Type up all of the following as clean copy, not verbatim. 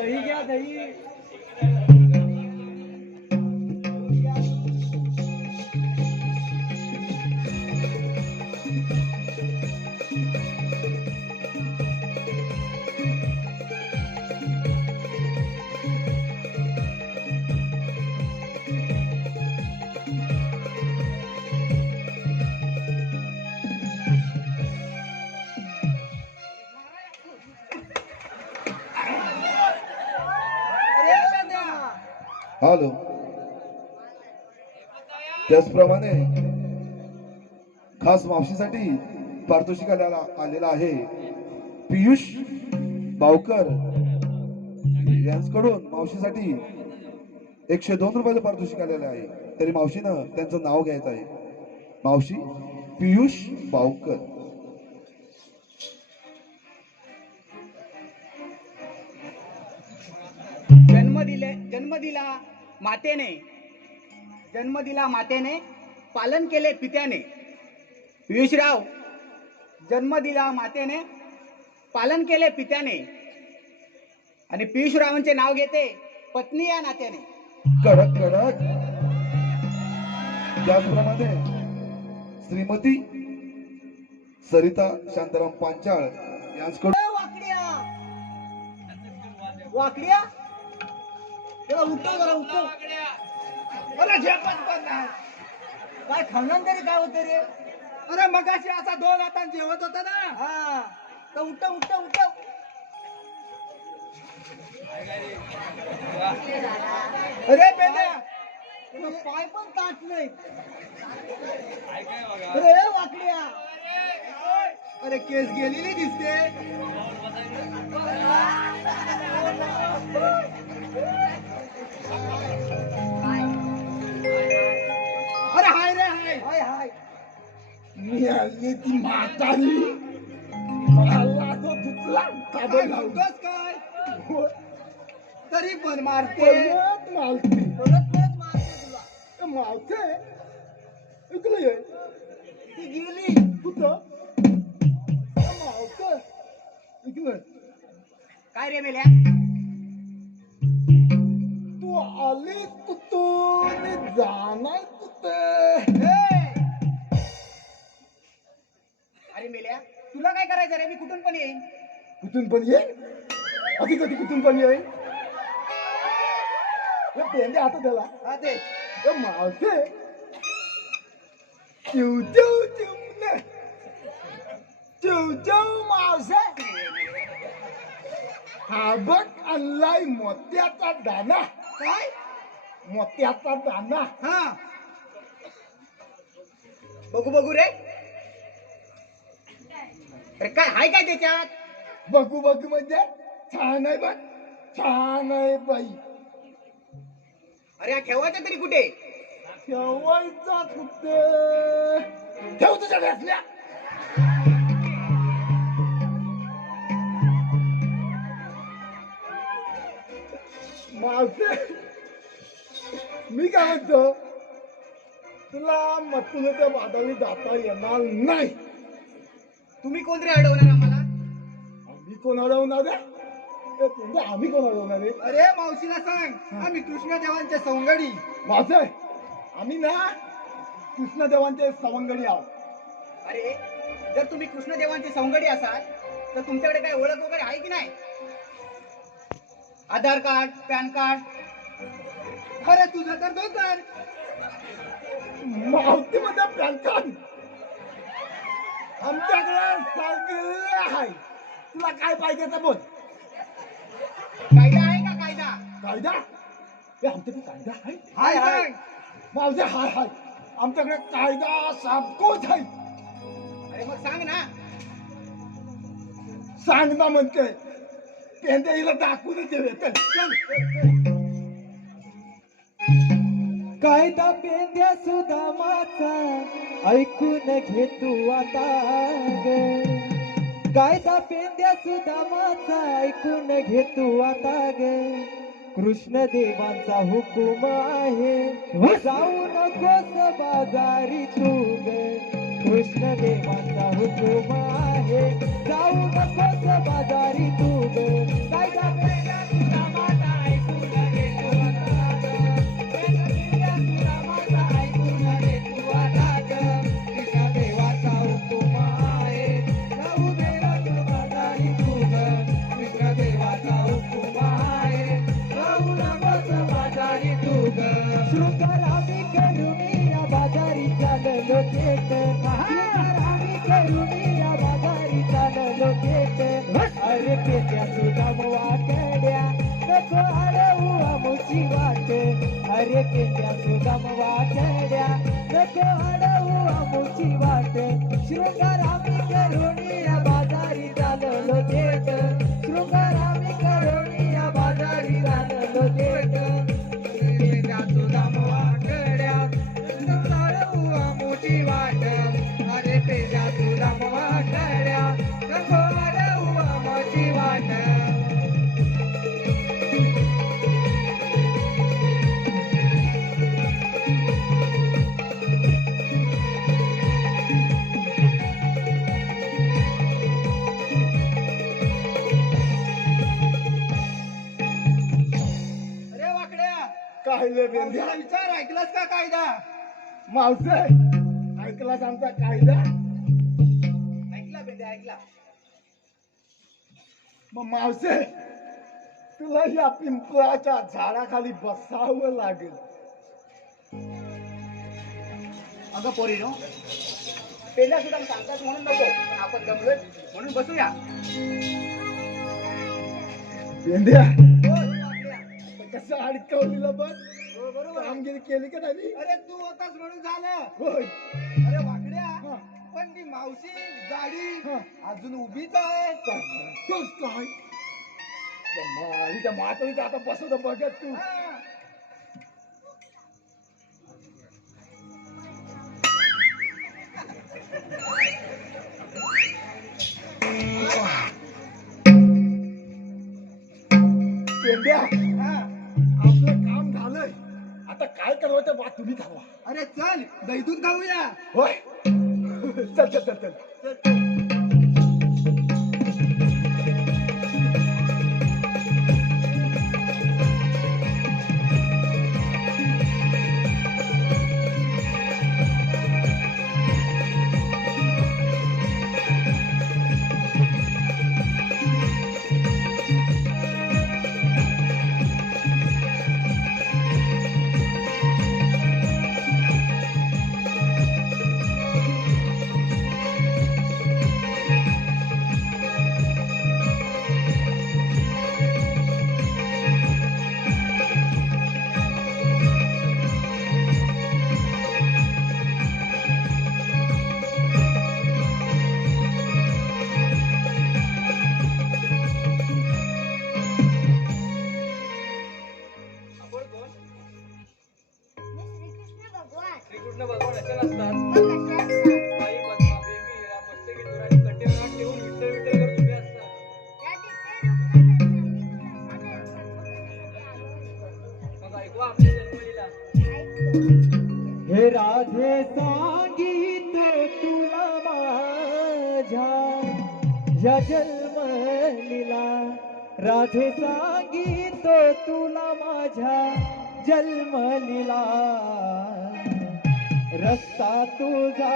दही घ्या दही. हॅलो. त्याचप्रमाणे खास मावशीसाठी पारितोषिक आलेला आहे. पियुष बावकर यांच्याकडून मावशीसाठी 102 रुपयाचं पारितोषिक आलेलं आहे. तरी मावशीनं त्यांचं नाव घ्यायचं आहे. मावशी पियुष बावकर. जन्म दिला मातेने पालन केले पित्याने. पियुषराव जन्म दिला मातेने पालन केले पित्याने आणि पियुषरावांचे नाव घेते पत्नी या नात्याने. कडक कडक. त्याचप्रमाणे श्रीमती सरिता शांताराम पांचाळ यांच्याकडून वाकड्या त्याला उठव जरा उठव. अरे झेपत पण नाही. काय खाणार तरी काय होतं रे. अरे मगाशी असा 2 हातांनी जेवत होता ना. हा तर उठव उठव उठव. अरे बेटा पाय पण ताट नाही. अरे वाकड्या. अरे केस गेलेली दिसते. अरे हाय रे हाय हाय हाय. मी आली ती म्हातारी मला तो दुखला काबल लावतोस काय तरी पण मारते. परत मारते परत मारते तुला. ते मारते इकडे ये. ती गेली कुठं मारते इकडे. काय रे मेल्या. तू आली कुठून जाणार कुठे. अरे मेल्या तुला काय करायचं रे. मी कुठून पण येईन. कुठून पण येईल. अति कधी कुठून पण येईल. पेंडे हातात त्याला हा ते मावसे चिव चिव चिमणे चिव चिव मावसे. हा बघ आणलाय मोत्याचा दाना. काय मोत्याचा दाना. हा बघू बघू रे. अरे काय हाय काय त्याच्यात. बघू बघू म्हणजे छान आहे बघ. छान आहे बाई. अरे हा ठेवायचा तरी कुठे. ठेवायचा कुठे. ठेव तुझ्या घासल्या. मावसे मी काय म्हणतो तुला मथुरेच्या वादळी जाता येणार नाही. तुम्ही कोण रे अडवणार आम्हाला. आम्ही कोण अडवणार आहे. आम्ही कोण अडवणार आहे. अरे मावशीला सांग आम्ही कृष्णदेवांचे सवंगडी. माझे आम्ही ना कृष्णदेवांचे सवंगडी आहोत. अरे जर तुम्ही कृष्णदेवांचे सवंगडी असाल तर तुमच्याकडे काय ओळख वगैरे आहे की नाही. आधार कार्ड पॅन कार्ड. अरे तुझं तर धोतर. मावतीमध्ये पॅन कार्ड आमच्याकडे सगळं आहे. तुला काय पाहिजे तर बोल. कायदा आहे का कायदा. कायदा हे आमच्याकडे कायदा आहे. हाय हाय माझे हाय हाय. आमच्याकडे कायदा सबकोच आहे. अरे मग सांग ना. सांग ना म्हणते पेंद्या हिला दाखवूनच देवे. चल कायदा पेंद्या सुदामाचा ऐकून घे तू आता ग. कायदा पेंद्या सुदामाचा ऐकून घे तू आता ग. कृष्ण देवांचा हुकूम आहे जाऊ नकोस बाजारी तू ग. कृष्ण देवांचा हुकूम आहे जाऊ नकोस बाजारी तू ग. कायदा पेंद्या सुदामा अरे पेंद्या सुदाम वाकड्या नको अडवू आमुची वाट शृंगार आम्ही करुणी या बाजारी झालो देत शृंगार आम्ही करुणी या बाजारी झालो देत पेंद्या सुदाम वाकड्या नको अडवू आमुची वाट अरे पेंद्या सुदाम वाकड्या नको अडवू आमुची वाट अरे वाकड्या काय रे बेंद्या मावशीला विचार ऐकलास का कायदा मावसे ऐकलास आमचा कायदा ऐकला बेंद्या ऐकला मग मावसे तुला या पिंपळाच्या झाडाखाली बसावं लागेल अगं पोरी नो पेंद्या सुद्धा सांगतात म्हणून नको पण आपण जमलोय म्हणून बसूया बेंद्या हो, वाकड्या. कसं अडकवलेलं बघ हो, बरोबर आहे. कामगिरी केली का नाही अरे तू होतास म्हणून झालं होय अरे वाकड्या हा. पण ती मावशी गाडी हा. अजून उभीच आहे तोच काय त्या म्हातारीचं आता बसवत बघत तू हा. पेंड्या हा. आपलं काम झालंय आता काय करावं बा तुम्ही धावा अरे चल दही दूध खाऊया होय चल चल चल चल श्रीकृष्ण भगवान श्रीकृष्ण भगवान असे नसतात मग कसे असतात आई पद्मा बेबी हिरा मस्तकी दुराणी कंटेनरात ठेवून विठ्ठल विठ्ठल करत उभे असतात त्या दिवशी मग ऐकवा आपली जन्मलीला ऐकतो हे राधे सांगितले तुला माझ्या या जन्मलीला राधे सांगितले तुला माझ्या जन्मलीला रस्ता तुझा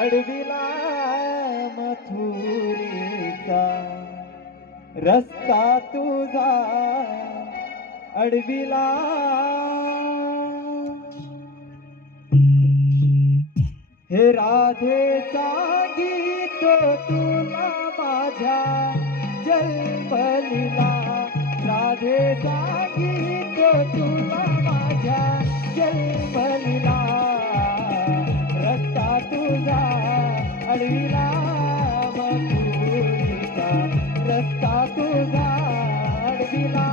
अडविला मथुरेचा रस्ता तुझा अडविला हे राधे सांगितो तुला माझ्या जन्मलीला राधे सांगितो तुला माझ्या जन्मलीला रस्ता तुझा अडविला मथुरेचा रस्ता तुझा अडविला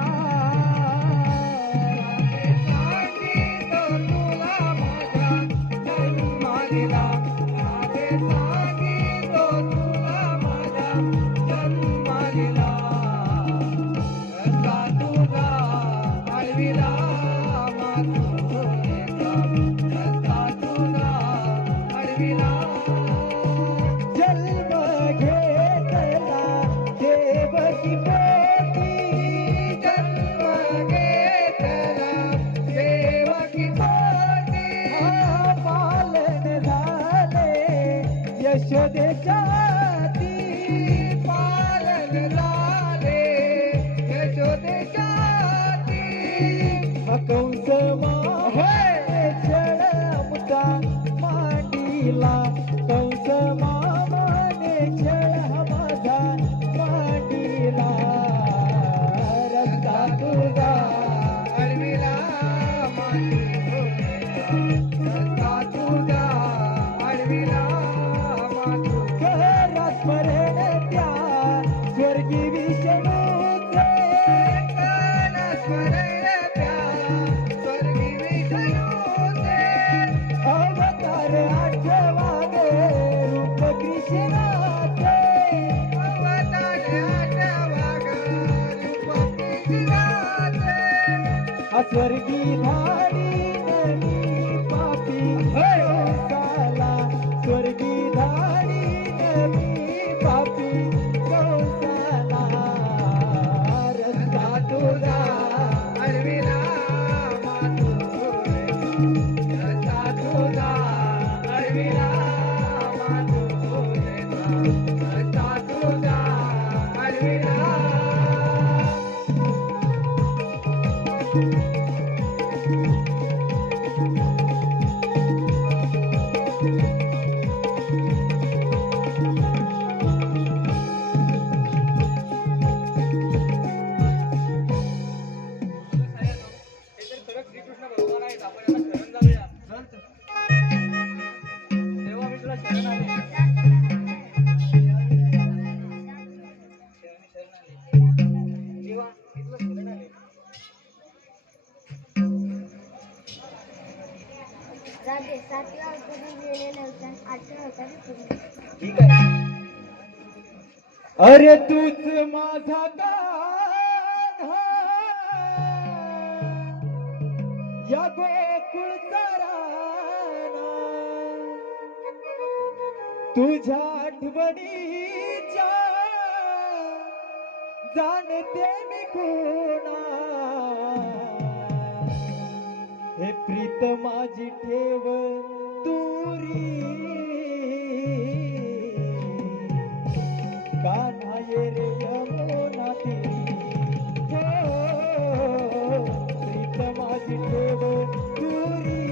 स्वर्गी धाडीन मी पापी कंसाला स्वर्गी धाडीन मी पापी कंसाला रस्ता तुझा अडविला मातुरे रस्ता तुझा अडविला मातुरे रस्ता तुझा अडविला हे तर खरंच श्रीकृष्ण भगवान आहेत. आपण यांना शरण जाऊया. तेव्हा मी तुला शरण आले. देवा, मी तुला शरण आले. राजे 7व्या अवतारी गेलेले अवतार 8व्या अवतारी पूर्ण. ठीक आहे. अरे तूच माझा गाढा या गोकुळचा राणा तुझ्या आठवणीच्या जाणते मी कोणा हे प्रीत माझी ठेव तुरी कान्हा ये रे यमुना तीरी हो प्रीत माझी ठेव तुरी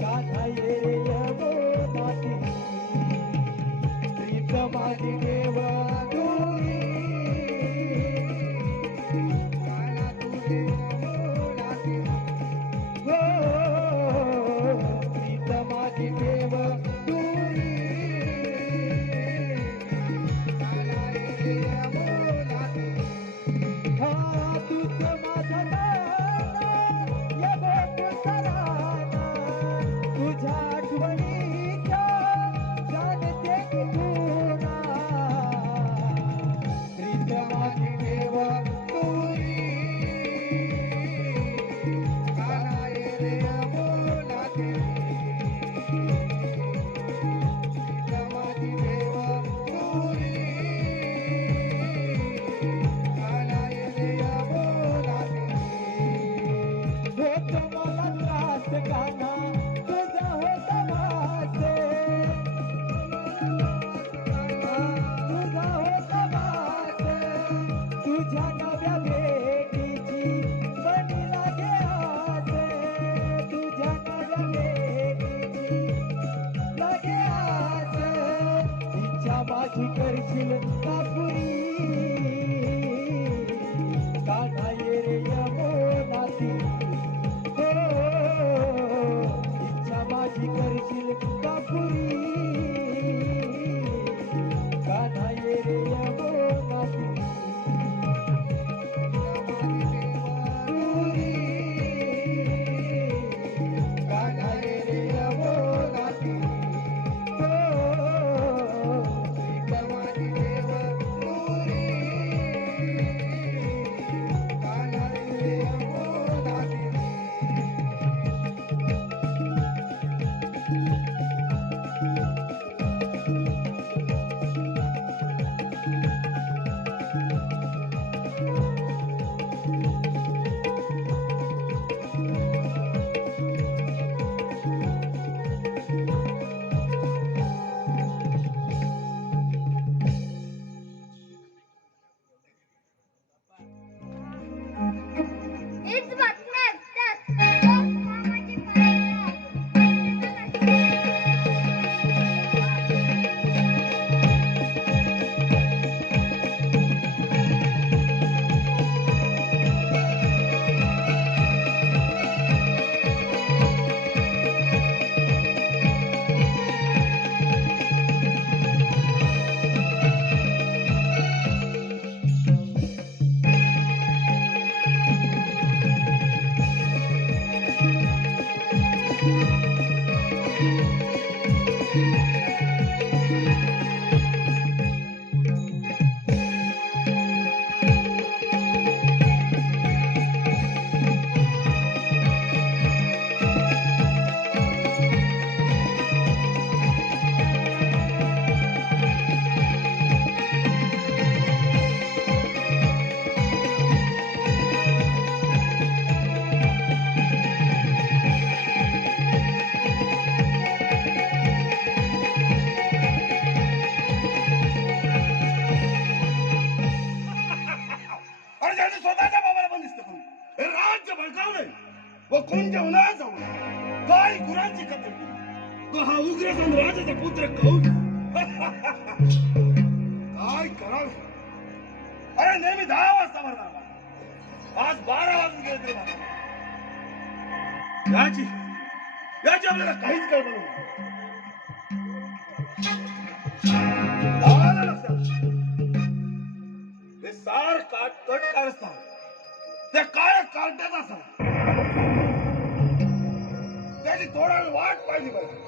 कान्हा ये रे यमुना तीरी प्रीत माझी ठेव तुरी कान्हा तुझे यमुना तीरी हो प्रीत माझी ठेव तुरी तुझ्या आठवणीच्या जाणते मी गुणा प्रीत माझी ठेव तुरी कान्हा ये रे यमुना तीरी प्रीत माझी ठेव तुरी कान्हा ये रे यमुना तीरी होत मला त्रास कान्हा तुझा होता भास तुझा होता भास तुझ्या नव्या भेटीची बनी लागे आस तुझ्या नव्या भेटीची लागे आस इच्छा माझी करशील का पुरी कान्हा ये रे यमुना तीरी इच्छा माझी करशील का पुरी कान्हा ये रे यमुना तीरी बळकावलंय व कोणत्या उन्हाळ्यात जाऊन काय गुरांची कत्तल केली. तो हा उग्रसेन राजाचा पुत्र कौल काय करावं. अरे नेहमी 10 वाजता भरणार मला. आज 12 वाजून गेले तरी भरणार. याची आपल्याला काहीच कळलं नाही. आलं लक्षात. हे सार कट कारस्थान त्या काय कार्ट्याचा असा त्याची थोडा वेळ वाट पाहिली पाहिजे.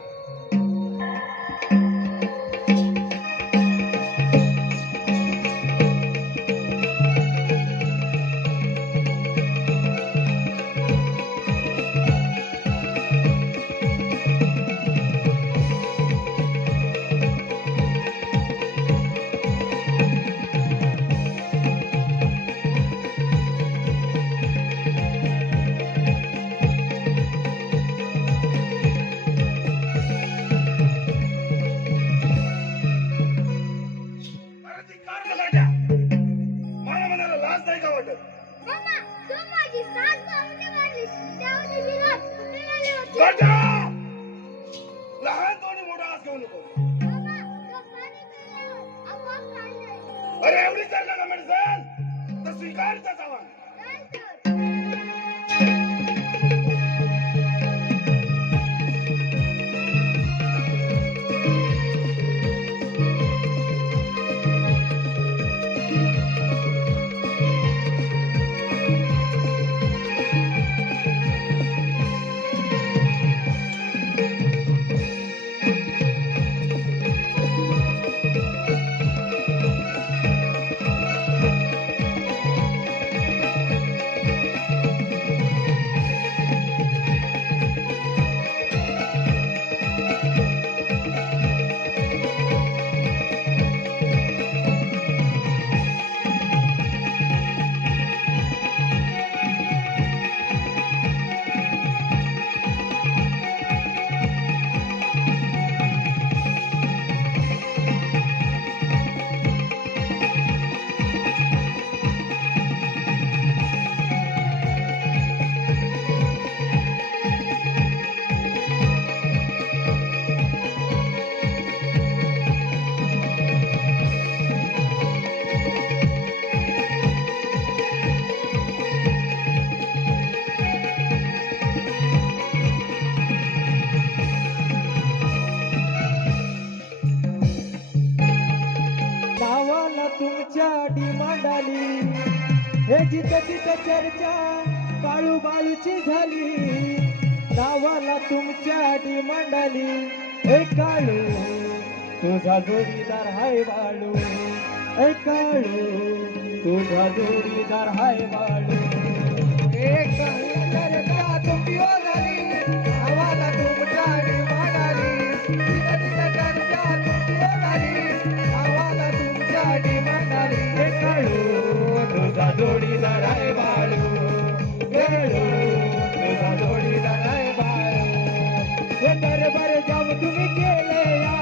मामा, तू माझी 7 पावले मारलीस. त्यामध्ये मी रात कुठे होते. लहान तोंडी मोठा हात घेऊ नको. मामा, तो पाणी पिल्यावर आपोआप काढलंय. अरे एवढी जर का मेडिसिन तर स्वीकारता जावा. काय तर? नावाला तुमच्या डिमांड आली. हे जिथं तिथं चर्चा काळू बाळूची झाली. नावाला तुमच्या डिमांड आली. हे काळू तुझा जोडीदार हाय बाळू. हे काळू तुझा जोडीदार हाय बाळू. एक चर्चा तुमची झाली. नावाला तुमच्या डिमांड आली. जिथं तिथं चर्चा तुमची झाली. नावाला तुमच्या डिमांड आली. हे काळू तुझा जोडीदार आहे बाळू. काळू तुझा जोडीदार आहे बाळू. हे दरबार जाम तुम्ही केले या.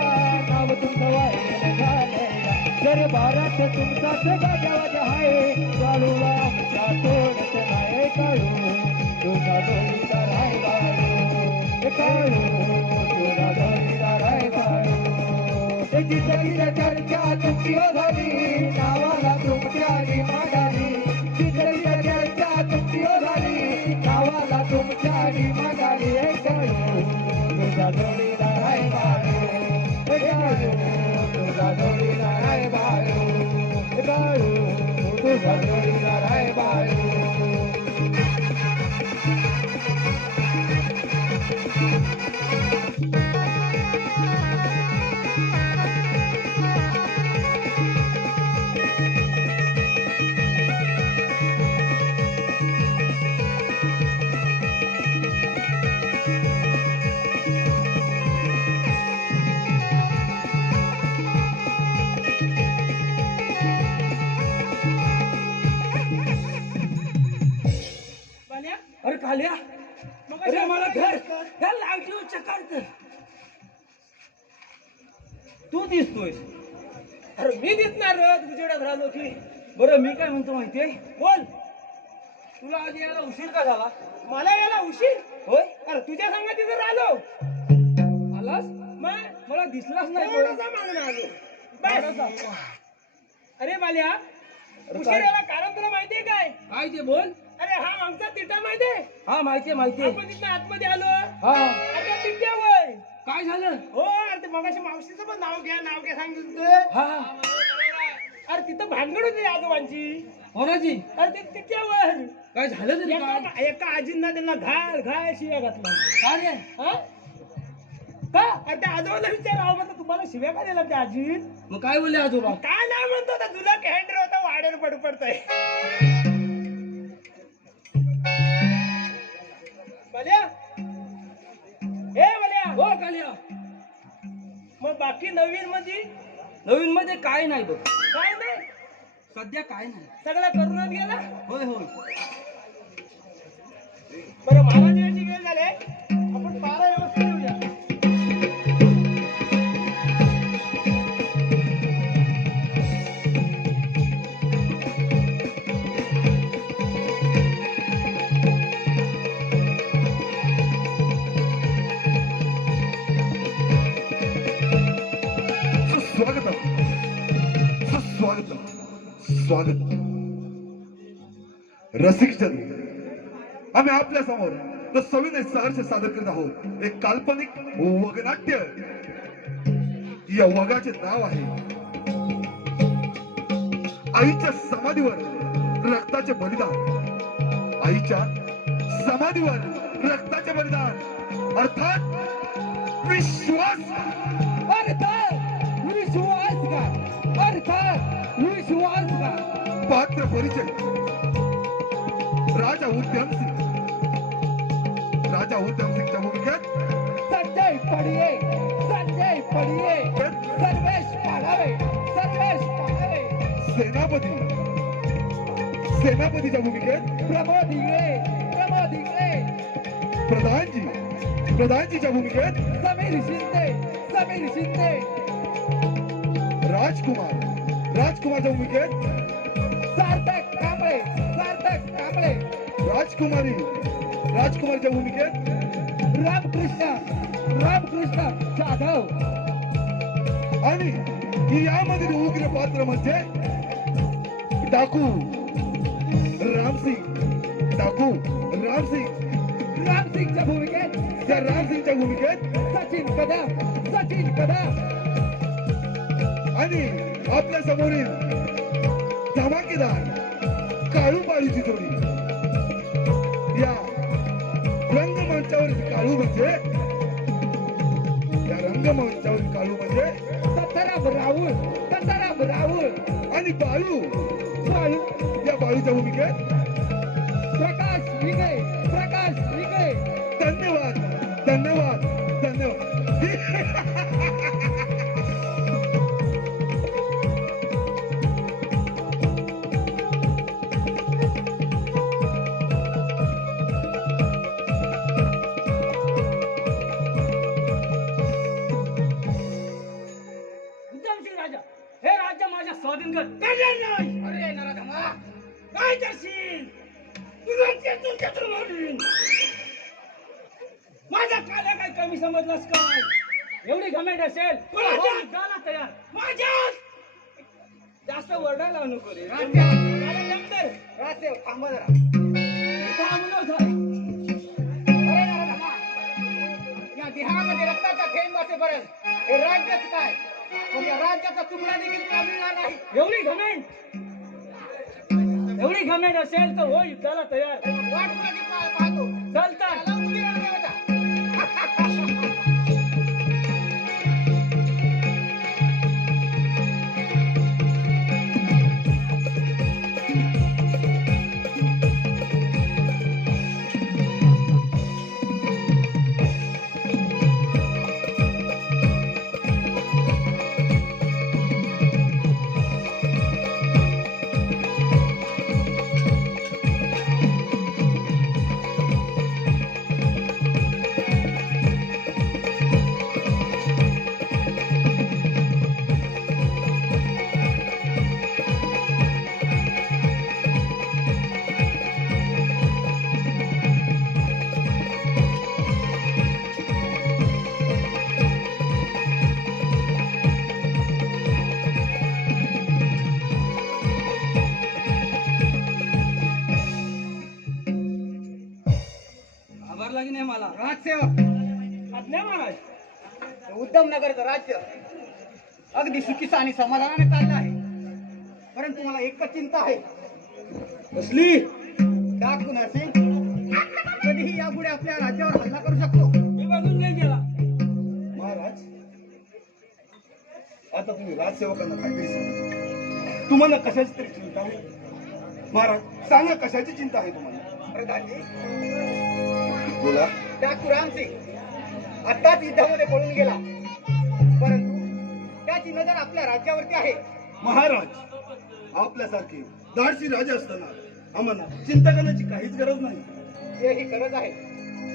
नाव तुमचं वाईट झाले या. दरबारात तुमचाच गाजावाजा आहे. काळूला आमचा तोडत नाही. काळू तुझा जोडीदार आहे बाळू. हे काळू तुझा जोडीदार आहे बाळू. जिथं तिथं चर्चा तुमची झाली. नावाला तुमच्या डिमांड आली. जिथं तिथं चर्चा तुमची झाली. नावाला तुमच्या डिमांड आली. हे काळू तुझा जोडीदार आहे बाळू. हे काळू तुझा जोडीदार आहे बाळू. हे काळू तुझा जोडीदार आहे बाळू. अरे काल्या अरे मला घर लाईटीवर चक्कर कर. तू दिसतोय. अरे मी दिसणार उजेडात राहिलो की. बरं मी काय म्हणतो माहितीये बोल. तुला आज यायला उशीर का झाला? मला याला उशीर होय, अरे तुझ्या संगती जर आलो आलास? मग मला दिसलाच नाही. थोडासा मागणं आलो बस. अरे बाल्या उशीर काय? याला कारण तुला माहितीये काय? काय ते बोल. अरे हा आमचा तिटा माहितीये हा माहितीये माहितीये. आपण तिथं आतमध्ये आलो हा आता तिट्या वय काय झालं? हो अरे ते मगाशी मावशीचं पण नाव घ्या सांगितलं हा अरे तिथं भानगड होती आजोबांची कोणाची? अरे ते तिट्यावर काय झालं तरी काय? एका आजींना त्यांना घाल शिव्या घातला काय रे? हा? का अरे त्या आजोबाला विचार म्हणतो तुम्हाला शिव्या का दिला त्या आजी मग काय बोलले आजोबा? काय नाव म्हणतो आता तुला कॅन्डर होता वाढेल पडपडतय बल्या हे बल्या हो कालिया. मग बाकी नवीन मध्ये नवीन मध्ये काय नाही बघ. काय नाही सध्या काय नाही. सगळा करूनच गेला होय होय. बरं महाराज याची वेळ झाले आपण पारा व्यवस्थित ठेवूया सुस्वागतम सुस्वागतम स्वागत. रसिक जन, आम्ही आपल्या समोर तर सविनय सहर्ष सादर करीत आहोत एक काल्पनिक वगनाट्य. या वगाचे नाव आहे आईच्या समाधीवर रक्ताचे बलिदान. आईच्या समाधीवर रक्ताचे बलिदान अर्थात विश्वास. पात्र परिचय राजा उद्यम सिंग. राजा उद्यम सिंगच्या भूमिकेत संजय पडिये, संजय पडिये, सर्वेश पाडावे, सर्वेश पाडावे, सेनापती. सेनापतीच्या भूमिकेत प्रमोद इंगळे, प्रमोद इंगळे, प्रधानजी. प्रधानजीच्या भूमिकेत समीर शिंदे, समीर शिंदे, राजकुमार. राजकुमारच्या भूमिकेत सार्थक कांबळे, सार्थक कांबळे, राजकुमारी. राजकुमारच्या भूमिकेत रामकृष्ण, रामकृष्ण जाधव, आणि यामधील उग्र पात्र म्हणजे डाकू रामसिंग. डाकू रामसिंग. रामसिंगच्या भूमिकेत त्या रामसिंगच्या भूमिकेत सचिन कदम, सचिन कदम, आणि आपल्या समोरील धमाकेदार काळू बाळूची जोडी. या रंगमंचावरील काळू म्हणजे या रंगमंचावरील काळू म्हणजे सत्ताराम राऊळ, सत्ताराम राऊळ, आणि बाळू. बाळू, या बाळूच्या भूमिकेत प्रकाश इंगळे, प्रकाश इंगळे, धन्यवाद धन्यवाद धन्यवाद. उद्यमसिंग राजा, हे राज्य माझ्या स्वाधीन कर. करणार नाही अरे नराधमा काय करशील तुझं चेतून चेतून मारीन. माझा काल्या काय कमी समजलास काय? एवढी घमेंट असेल तुला हो युद्धाला तयार. माझ्यात जास्त वरडायला नको रे. राहते थांबा जरा थांबलो झालं. अरे नराधमा या देहामध्ये रक्ताचा थेंब असेपर्यंत हे राज्याच काय पण या राज्याचा तुकडा देखील तुला मिळणार नाही. एवढी घमेंट असेल तर हो युद्धाला तयार. वाट कुणाची पाहतो चलता चला उभी राहून देवता. आज्ञा मला. राजसेवक आज्ञा महाराज. उद्धवनगरचं राज्य अगदी सुखीचं आणि समाधानाने चाललं आहे. परंतु मला एकच चिंता आहे. कसली? डाकू नरसिंग कधीही यापुढे आपल्या राज्यावर हल्ला करू शकतो. मी बघून नाही गेला. महाराज, आता तुम्ही राजसेवकांना काहीतरी सांगा. तुम्हाला कशाची तरी चिंता आहे? महाराज सांगा, कशाची चिंता आहे तुम्हाला? प्रधानजी, बोला. डाकू रामसिंग आत्ताच युद्धामध्ये पळून गेला. परंतु त्याची नजर आपल्या राज्यावरती आहे. महाराज, आपल्यासारखे धाडसी राजा असताना आम्हाला चिंता करण्याची काहीच गरज नाही. हेही गरज आहे.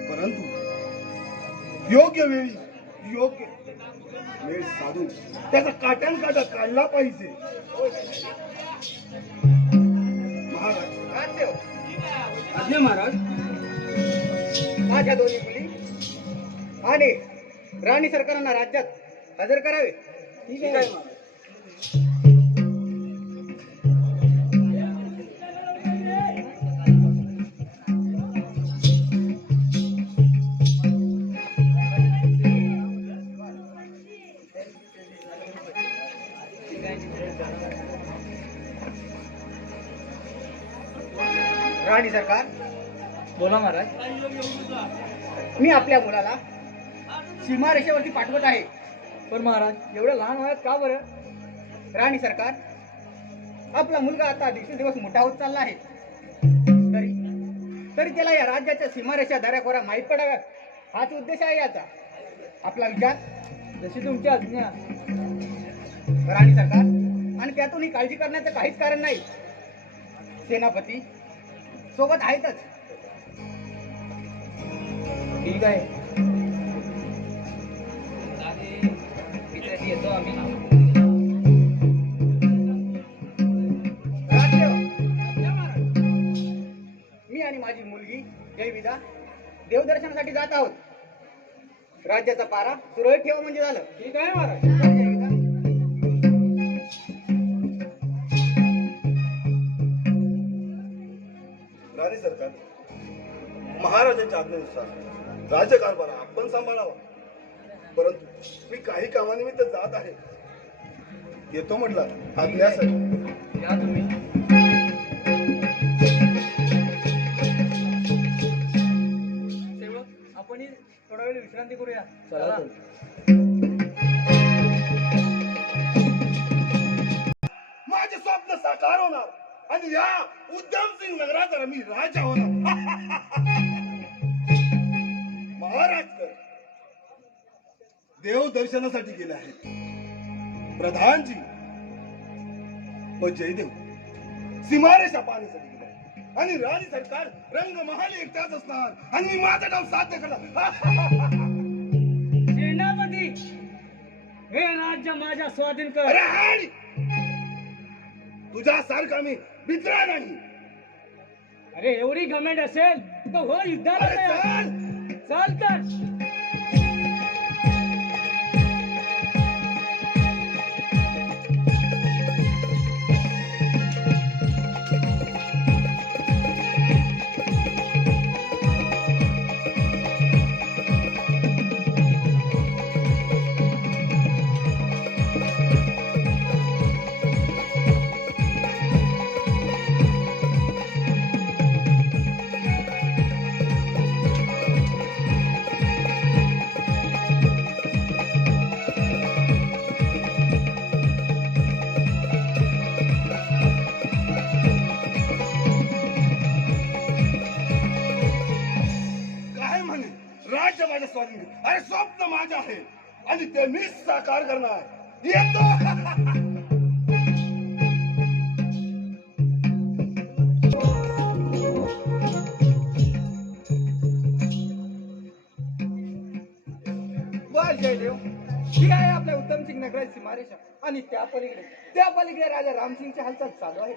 परंतु योग्य वेळी योग्य वेळ साधून त्याचा काट्यान काटा काढला पाहिजे. महाराज, राजसेवक आज्ञा महाराज. माझ्या दोन्ही मुली आणि राणी सरकारांना राज्यात हजर करावे. ठीक आहे महाराज. राणी सरकार, बोला महाराज. मी आपल्या मुलाला सीमारेषेवरती पाठवत आहे. पण महाराज एवढ्या लहान वयात का बरं? राणी सरकार, आपला मुलगा आता दिवसेंदिवस मोठा होत चालला आहे. तरी त्याला या राज्याच्या सीमारेषा दऱ्याखोऱ्या माहीत पडाव्यात हाच उद्देश आहे याचा. आपला विचार. जशी तुमची आज्ञा. राणी सरकार, आणि त्यातूनही काळजी करण्याचं काहीच कारण नाही. सेनापती सोबत आहेतच. ठीक आहे. येतो आम्ही. राजसेवक, मी आणि माझी मुलगी जयविदा देवदर्शनासाठी जात आहोत. राज्याचा पारा सुरळीत ठेवा म्हणजे झालं. ठीक आहे महाराज. जयविदा. राणी सरकार, महाराजांच्या आज्ञेनुसार राज्यकारभार आपण सांभाळावा. परंतु मी काही कामानिमित्त जात आहे. येतो म्हटलं आज्ञासाठी. या तुम्ही. सेवक, आपण थोडा वेळ विश्रांती करूया. चला. माझे स्वप्न साकार होणार आणि या उद्धमसिंग नगराचा मी राजा होणार. महाराज तर देव दर्शनासाठी गेले आहेत. प्रधानजी व जयदेव सीमारेषा पाहण्यासाठी गेले आहेत. आणि राणी सरकार रंगमहाल एकटाच असणार आणि मी माझा डाव साध्य करणार. सेनापती, हे राज्य माझ्या स्वाधीन कर. अरे हाड, तुझ्यासारखा मी मित्रा नाही. अरे एवढी घमेंड असेल तर हो युद्धाला अरे तयार. चल. चल तर. काय म्हणे राज्य माझ्या स्वाधीन. अरे स्वप्न माझे आहे आणि ते मीच साकार करणार. येतो. बस जयदेव, ही आहे आपल्या उद्धमसिंग नगराची सीमारेषा. आणि त्या पलीकडे राजा रामसिंगची हालचाल चालू आहे.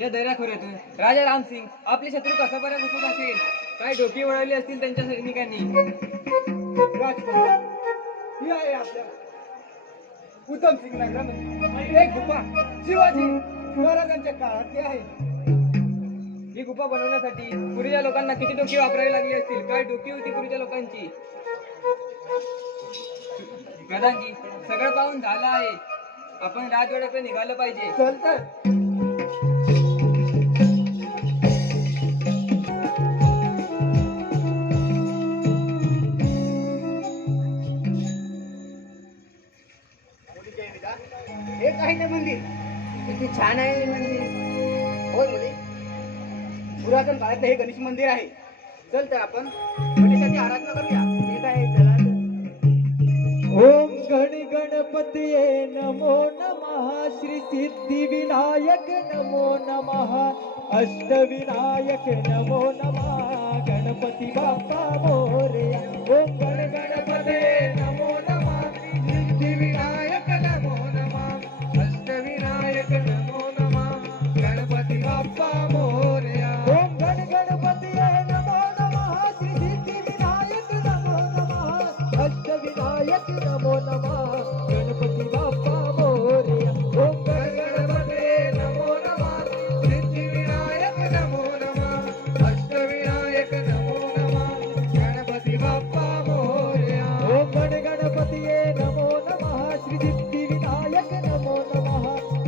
या दर्याखोऱ्यातून राजा रामसिंग आपले शत्रू कसा पर्यंत घुसत असेल. काय डोकी वळवली असतील त्यांच्या सैनिकांनी. राजकुमार, ही आहे आपल्या उद्धमसिंग नगरामध्ये एक गुफा शिवाजी महाराजांच्या काळातली आहे. ही गुफा बनवण्यासाठी पूर्वीच्या लोकांना किती डोकी वापरावी लागली असतील, काय डोकी होती पूर्वीच्या लोकांची. प्रधानजी, सगळं पाहून झालं आहे. आपण राजवाड्याकडे निघालं पाहिजे. चल तर. हे काही ते मंदिर किती छान आहे मंदिर. होय मुले, पुरातन काळातलं हे गणेश मंदिर आहे. चल तर आपण गणेशाची आराधना करूया. हे काय, चला तर. ओम गण गणपतीये नमो नमः, श्री सिद्धी विनायक नमो नमः, अष्टविनायक नमो नमः, गणपती बाप्पा मोरया. ओम गण गणपतीये नमो नमः, श्री सिद्धी विनायक नमो नमः, अष्टविनायक नमो नमः, गणपती बाप्पा मोरया. ओम गण गणपतीये नमो नमः, श्री सिद्धी विनायक नमो नमः, अष्टविनायक नमो नमः, गणपती बाप्पा मोरया. ओम गण गणपतीये नमो नमः, सिद्धिविनायक नमो नमः, अष्टविनायक नमो नमः, गणपती बाप्पा मोरया. ओम गण गणपतीये नमो नमः, श्री सिद्धिविनायक नमो नमः,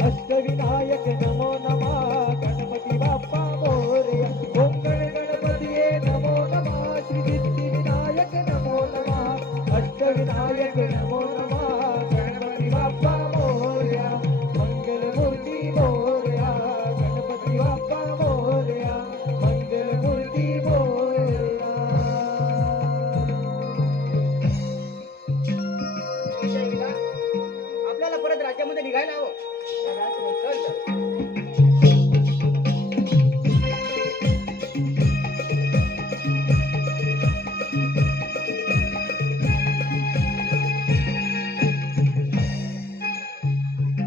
अष्टविनायक नमो नमः, गणपती बाप्पा मोरया. ओम गण गणपतीये नमो नमः, श्री सिद्धिविनायक नमो नमः, अष्टविनायक नमो नमः, गणपती बाप्पा मोरया. मंगलमूर्ती मोरया, गणपती बाप्पा मोरया, मंगलमूर्ती मोरया. आपल्याला परत राज्यामध्ये निघायला हवं. चल तर.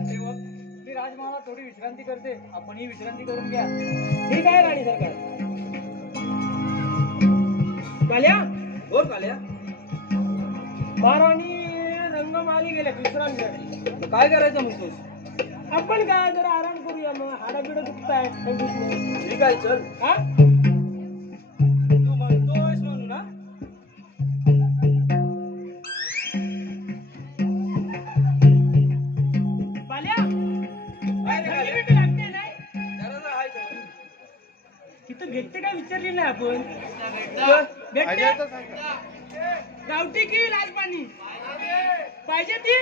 सेवक, मी राजमहाला थोडी विश्रांती करते. आपणही विश्रांती करून घ्या. ठीक आहे राणी सरकार. काल्या बोल काल्या. महाराणी रंगमाली गेल्या विश्रांतीसाठी. काय करायचं म्हणतोस? आपण काय जरा आराम करूया, मग हाडाबिड दुखताय थंडीतनं. ठीक आहे, चल. हा? तू म्हणतोस म्हणून ना. बाल्या, काय रे थंडी काल्या? बिंडी लागते नाही? जरा जरा हाय चल. तिथं भेटते काय विचारली नाही आपण. भेटतं. भेटते गावठी की लालपाणी पाहिजे ती.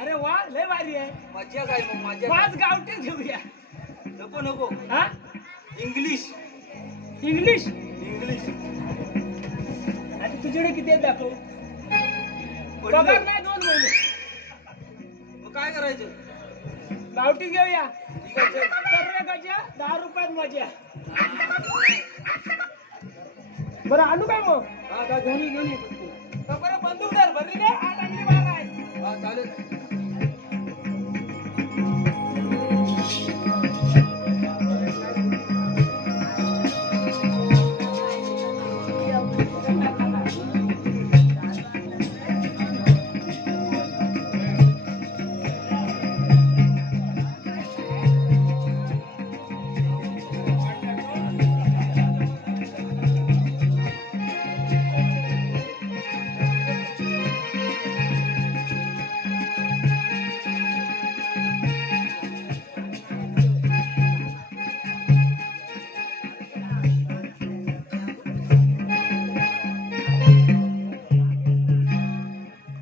अरे वा, लय भारी आहे. मज्जा काय मग, मज्जा काय? पाच गावठीच घेऊया. नको नको. हा? English English. इंग्लिश. आणि तुझ्याकडे किती आहेत दाखव. पडलं. पगार नाही 2 महिने. मग काय करायचं? गावठी घेऊया. ठीक आहे, चल. सर्व गजा 10 रुपयात मजा. बरं आणू काय मग. हा का, घेऊन ये. तर बरं बंदूक धर, भरली काय 8 आणि 12 आहे. हा चालेल.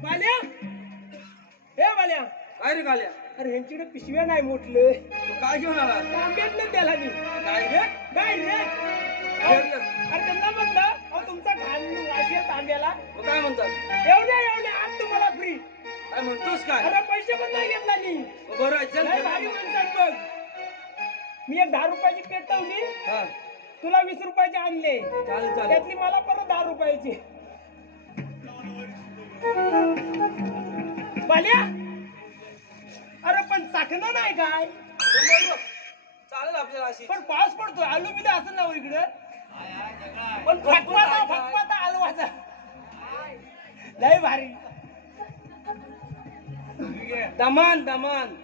बाल्या, हे बाल्या, काय रे काल्या? अरे ह्यांच्याकडे पिशव्या नाही मोठले. तू काय घेऊन आला? तांब्यातलं त्याला मी डायरेक्ट डायरेक्ट. अरे त्यांना म्हटलं, अहो तुमचा घाण वाशी आहे तांब्याला. मग काय म्हणतात? एवढे आज तुम्हाला फ्री. काय म्हणतोस काय? अरे पैसे पण नाही घेतला मी. मग बरं आहे, चल. लय भारी माणसात बघ. मी एक 10 रुपयाची पेटवली, हा तुला 20 रुपयाचे आणले. चालेल चालेल. त्यातली मला परत 10 रुपयाची. बाल्या, अरे पण चाकणं नाही काय. बरोबर. चालेल आपल्याला अशी. पण पाऊस पडतोय, आलू बिलू असं ना हो इकडे. पण फटफटा आलवाचा लय भारी. दमान दमान.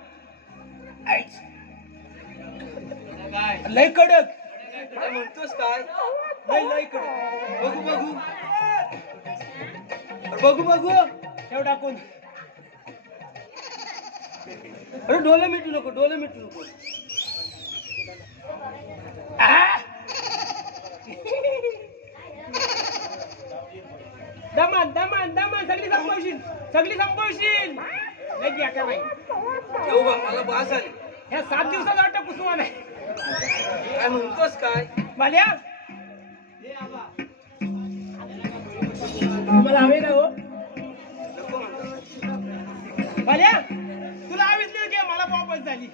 लय कडक. काय म्हणतोस काय? लय लय इकडे बघू बघू. अरे बघू बघू ठेव टाकून. अरे डोले मिटू नको, डोले मिटू नको. आ! दमान दमान दमान सगळी संपवशील, सगळी संपवशील. नाही घ्या का नाही. ठेवू बा, मला बास आली. ह्या 7 दिवसाचा वाटत कुसुमा नाही. काय म्हणतोस काय? माल्या तुम्हाला हवे ना हो नको म्हणतो. माल्या तुला हवीच घे, मला वापस झाली.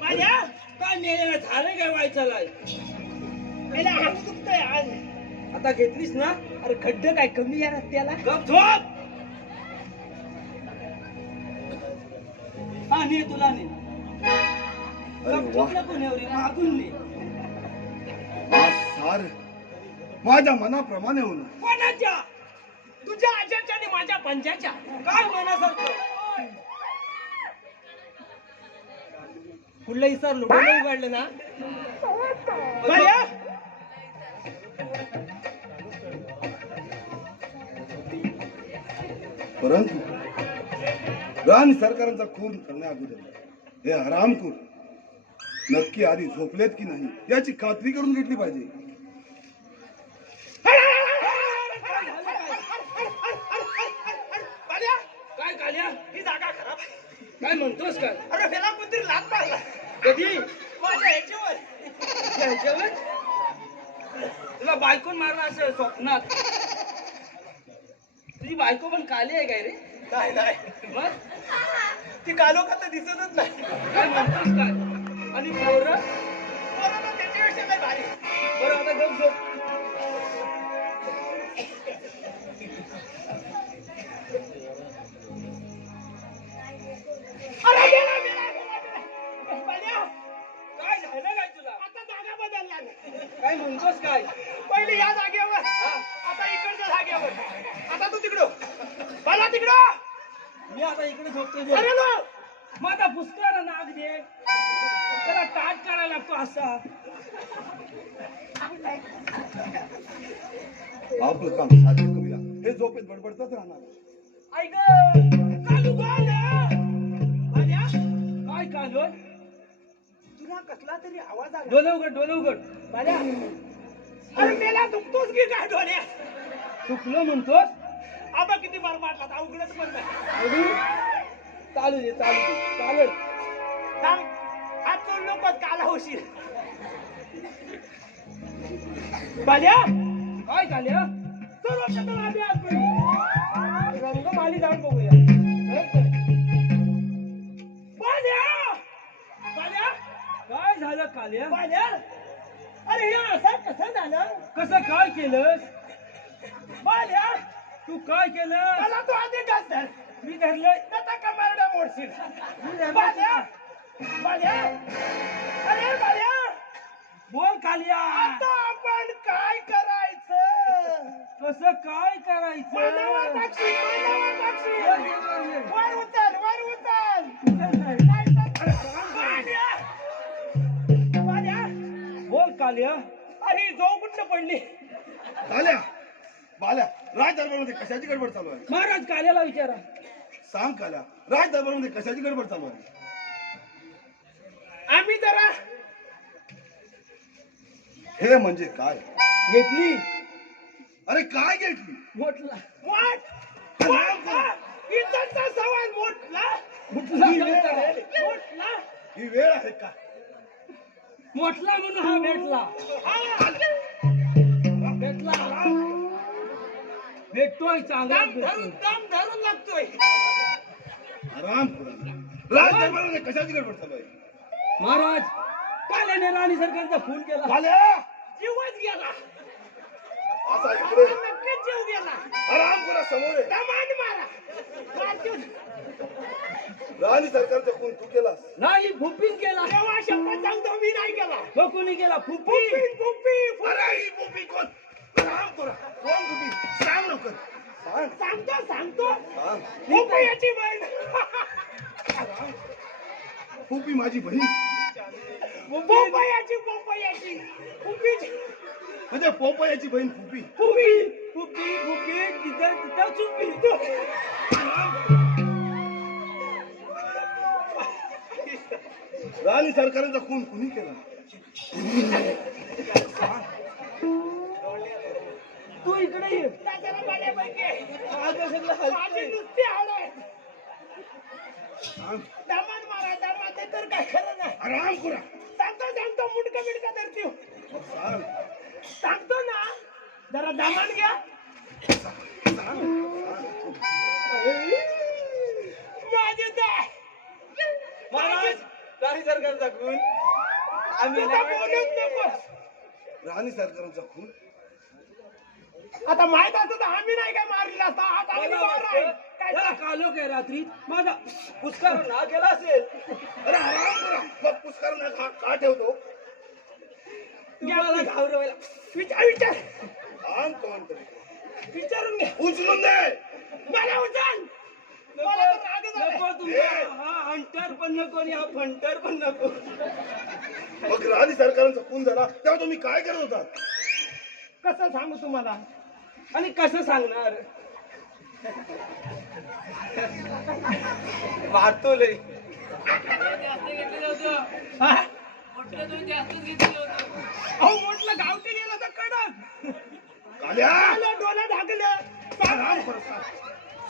माल्या काय मेलेला झालं काय व्हायचं? मेल्या हात दुखतोय आज. आता घेतलीस ना? अरे खड्ड काय कमी या रस्त्याला. गप झोप. हा ने तुला ने. अरे वा. झोपला कोण एवढी मागून ने. आज सार माझ्या मनाप्रमाणे होणार. कोणाच्या? तुझ्या आज्याच्या आणि माझ्या पंजाच्या. काय मनासारखं? कुठलं इसार लुडून उघडलं ना. माल्या परंतु राणी सरकारांचा खून करण्या अगोदर हे हरामखोर नक्की आधी झोपलेत की नाही याची खात्री करून घेतली पाहिजे. माल्या काय काल्या? ही जागा खराब आहे. काय म्हणतोस काय? अरे फेला कुत्री लात मारला. कधी? माझ्या ह्याच्यावर. ह्याच्यावर? तुला बायकोन मारला असं स्वप्नात. तुझी बायको पण काली आहे काय रे? नाही नाही मग ती कालो का तर दिसतच नाही. काय म्हणतोस काय? आणि पोरं? मला तर त्याच्यापेक्षा नाही भारी. बरं आता गप झोप. अरे गेला, गेला, गेला, गेला. माल्या, काय झालं काय तुला? आता जागा बदलला ना. काय म्हणतोस काय? पहिले या जागेवर, आता इकडच्या जागेवर. आता तू तिकडं, मला तिकडं. मी आता इकडे झोपतोय. अरे नो. माझा पुष्कळ नाग दे. त्याला ताट करायला लागतो असा. आपलं काम साध्य करूया. हे झोपेत बडबडतच राहणार. ऐक चालू कर. माल्या, काय कालोय? तुला कसला तरी आवाज आला. डोलं उघड, डोलं उघड. माल्या, अरे मेला दुखतोस की काय डोल्या? चुकलो म्हणतोस? आबा किती मार मारला, उघडत पण नाही. अरे, चालू दे, चालू दे, चालेल. थांब, हात सोड नकोस, काला होशील. माल्या, काय काल्या? चल आपल्याला आधी आत करू. रंग माली जाऊन बघूया. माल्या, माल्या, काय झालं काल्या? माल्या, अरे हे असं कसं झालं? कसं काय केलंस? माल्या, तू काय केलं? मला तो आधी घास धर. मी धरलंय. त्याचा कमारडा मोडशील. मी धरलंय. माल्या, माल्या, अरे माल्या, बोल कालिया. आता आपण काय करायचं? कसं काय करायचं? मानवा टाकशी, मानवा टाकशी. ये, ये, ये. वर उचल, वर उचल. चल, चल. नाही तर- माल्या, माल्या, बोल कालिया. अरे जो कुठं पडली. आल्या बाल्या राज दरबारमध्ये कशाची गडबड चालू आहे? महाराज काल्याला विचारा. सांग काल्या राज दरबारमध्ये कशाची गडबड चालू आहे? आम्ही जरा हे म्हणजे काय? घेतली. अरे काय घेतली? मोठला. मोठला इज्जतचा सवाल मोठला मोठला ही काय वेळ करा? आहे. मोठला ही वेळ आहे का? मोठला म्हणून हा भेटला. हा. भेटला. भेटतोय चांगला दम धरून दम धरून लागतोय. आराम करा. राज दरबारमध्ये कशाची गडबड चालू आहे? महाराज काल्याने राणी सरकारचा फोन केला. बाल्या जीवच गेला. असा इकडे नक्कीच जीव गेला. आराम करा. समोर आहे. दमान मारा. मारतो. राणी सरकारचा खून तू केलास. नाही भूपिन केला. देवा शपथ सांगतो मी नाही केला. मग कोणी केला? फुप्पी. फुप्पी. अरे ही बुपी कोण? राम करा. कोण बुपी? सांग लवकर. सांग. सांगतो सांग. पोपयाची बहीण. बुपी माझी बहीण. पोपयाची फुप्पीची. म्हणजे पोपयाची बहीण बुपी. फुप्पी तिथं चुप्पी. राणी सरकारांचा खून कुणी केला? तू इकडे ये. त्याच्याला बऱ्यापैकी. माझं सगळं हलतंय. माझी नुसती हाड आहे. सांग. दमान मारा दमान ते तर काय खरं नाही. राम करा. सांगतो मुंडका बिडका धरती. सांग. सांगतो ना जरा दमान घ्या. माझे दाय. महाराज राणी सरकारचा खून आम्ही तुझा नाही बोलूच नको. राणी सरकारांचा खून. आता माहित असतं तर आम्ही नाही काय मारलेला असता. आता आम्ही मारा आहे. काय त्याला सांग? कालो काय रात्री माझा पुष्कर ना केला असेल. अरे आराम करा. मग पुष्कर ना का ठेवतो? तुम्हाला घाबरवायला. विचार सांग कोण तरी. विचारून घे. उचलून दे. मला उचल. मला तर रागच आलाय. नको तुमचा हा हंटर पण नको आणि हा फंटर पण नको. मग राणी सरकारांचा खून झाला तेव्हा तुम्ही काय करत होतात? कसं सांगू तुम्हाला? आणि कसं सांगणार? मारतो लय. हा? अहो म्हटलं गावठी गेलं तर कडक. काल्या. डोला ढाकलं. आराम करा.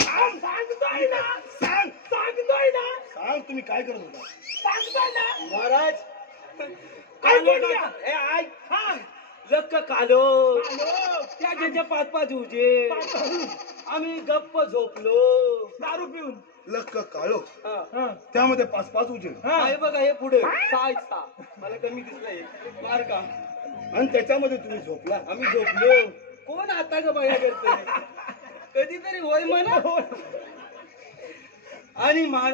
सांग. सांगतोय ना. सांग. सांगतोय ना. सांग तुम्ही काय करत होता? सांगतोय ना. महाराज ऐकून घ्या. ए ऐक. हा. लक्क कालो आलो. त्या ज्याच्या पाच पाच उजे आम्ही गप्प झोपलो दारू पिऊन. लक्क काळो. हा. हा. त्यामध्ये 5-5 उजेड. हा. हे बघा हे पुढे सहा मला कमी दिसलंय मार का आणि त्याच्यामध्ये तुम्ही झोपला. आम्ही झोपलो. कोण आता ग बघा करतोय कधीतरी होय म्हणा. आणि मार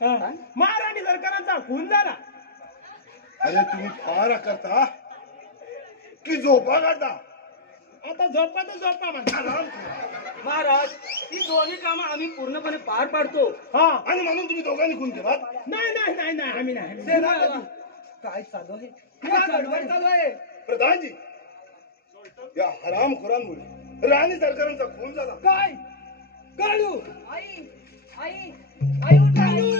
हा. महाराणी सरकारांचा खून झाला. अरे तुम्ही फार करता की झोपा काढता? आता झोपा तर झोपा म्हणा. आराम करा. महाराज ही दोन्ही कामं आम्ही पूर्णपणे पार पाडतो. हा. आणि म्हणून तुम्ही दोघांनी खून केला? नाही आम्ही नाही. काय चालू आहे? काय गडबड चालू आहे? प्रधानजी, या हरामखोरांमुळे राणी सरकारांचा खून झाला. काय? कालू कालू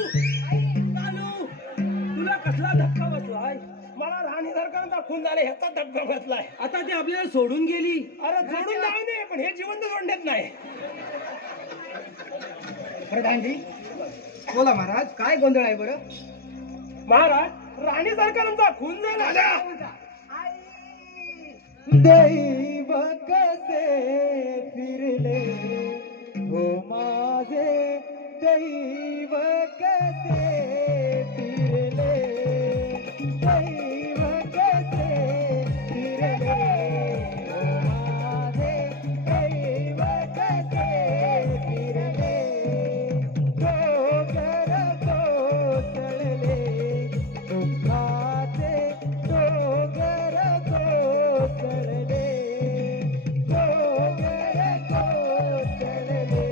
तुला कसला धक्का बसलाय? मला राणी सरकारांचा खून झाला ह्याचा धक्का बसलाय. आता ती आपल्याला सोडून गेली. अरे सोडून जाऊ नये पण हे जिवंत सोडण्यात नाही. प्रधानजी बोला महाराज, काय गोंधळ आहे बरं? महाराज राणी सरकारांचा खून झाला. आल्या. दैव कसे फिरले हो माझे दैव कसे फिरले, दैव कसे फिरले हो माझे दैव कसे फिरले, डोंगर कोसळले दुःखाचे, डोंगर कोसळले, डोंगर कोसळले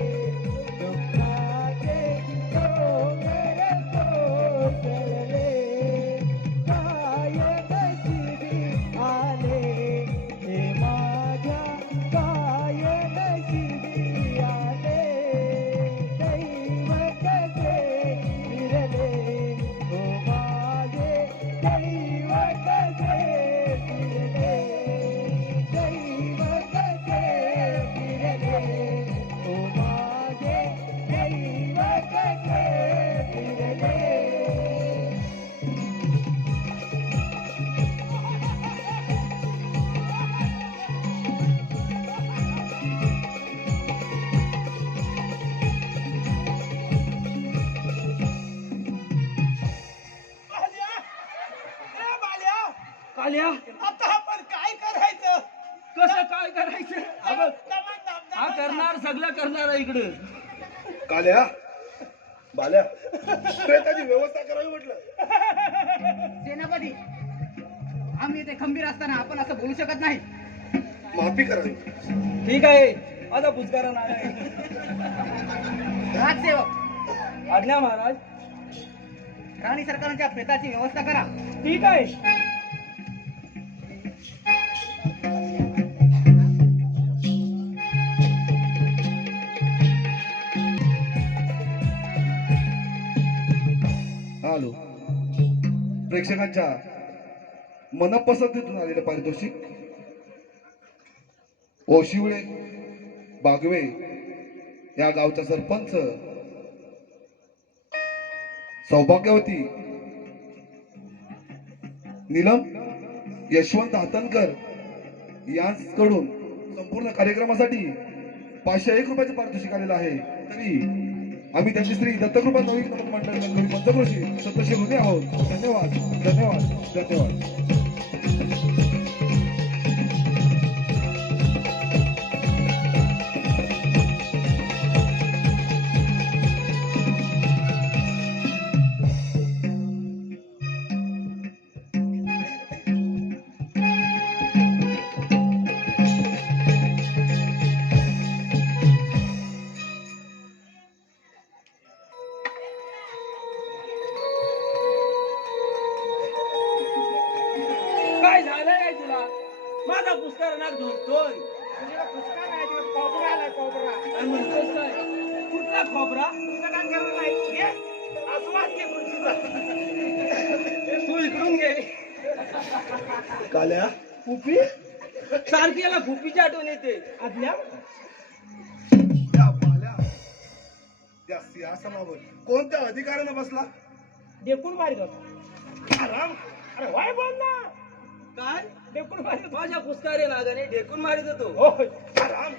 दुःखाचे, डोंगर कोसळले, काय नशिबी आले हे माझ्या, काय नशिबी आले, दैव कसे फिरले हो माझे, दैव कसे फिरले, दैव कसे फिरले हो माझे, दैव कसे फिरले. बाल्या, ए बाल्या, काल्या आता आपण काय करायचं? कसं काय करायचं? हा बघ, दमान दाब, हा दमान दाब. करणार सगळं करणार आहे इकडं. काल्या, बाल्या, प्रेताची व्यवस्था करावी म्हटलं. कधी आम्ही इथे खंबीर असताना आपण असं बोलू शकत नाही. माफी करा. ठीक आहे, आता पुष्कारा नागा. राजसेवक, आज्ञा महाराज. राणी सरकारांच्या प्रेताची व्यवस्था करा. ठीक आहे. आलो प्रेक्षकांच्या मनपसंतीतून आलेलं पारितोषिक ओशिवळे बागवे या गावचा सरपंच सौभाग्यवती नीलम यशवंत हातनकर यांकडून संपूर्ण कार्यक्रमासाठी 501 रुपयाचं पारितोषिक आलेलं आहे. तरी आम्ही त्यांची श्री दत्तकृपा नवीन मंडळ गणगौरी पंचक्रोशी सदस्य ऋणी आहोत. धन्यवाद धन्यवाद धन्यवाद. काय झालंय काय तुला? माझा पुष्कार नाक धुतोय. पुष्कार आहे, दिवस कोबरा आलाय, कोबरा. काय म्हणतोस काय? कुठला खोबरा? तुझं काम करत नाही. ये, आसमान घे खुर्चीचा. तू इकडून गेली. काल्या कुपी सारखी याला भूपीची आठवण येते. आदल्या त्या बाल्या त्या सिंहासनावर कोणत्या अधिकारानं बसला? डेकून मारित होता. आराम. अरे वाय बोल ना. काय? डेकून मारित होता. माझ्या पुष्कारे नागाने ढेकून मारित होतो. होय. आराम.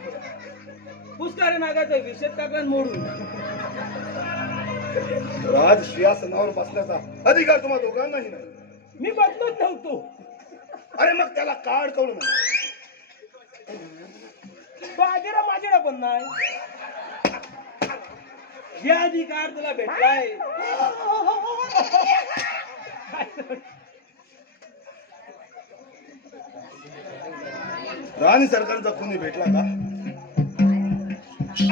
पुष्कारे नागाचा विषय टाकला आणि मोडून. राज सिंहासनावर बसण्याचा अधिकार तुम्हा दोघांनाही नाही. मी बदलत नव्हतो. अरे मग त्याला का अडकवलं नाही? तो आधीरा माझ्याकडे पण नाही. हे अधिकार तुला भेटलाय. राणी सरकारचा खुनी भेटला का?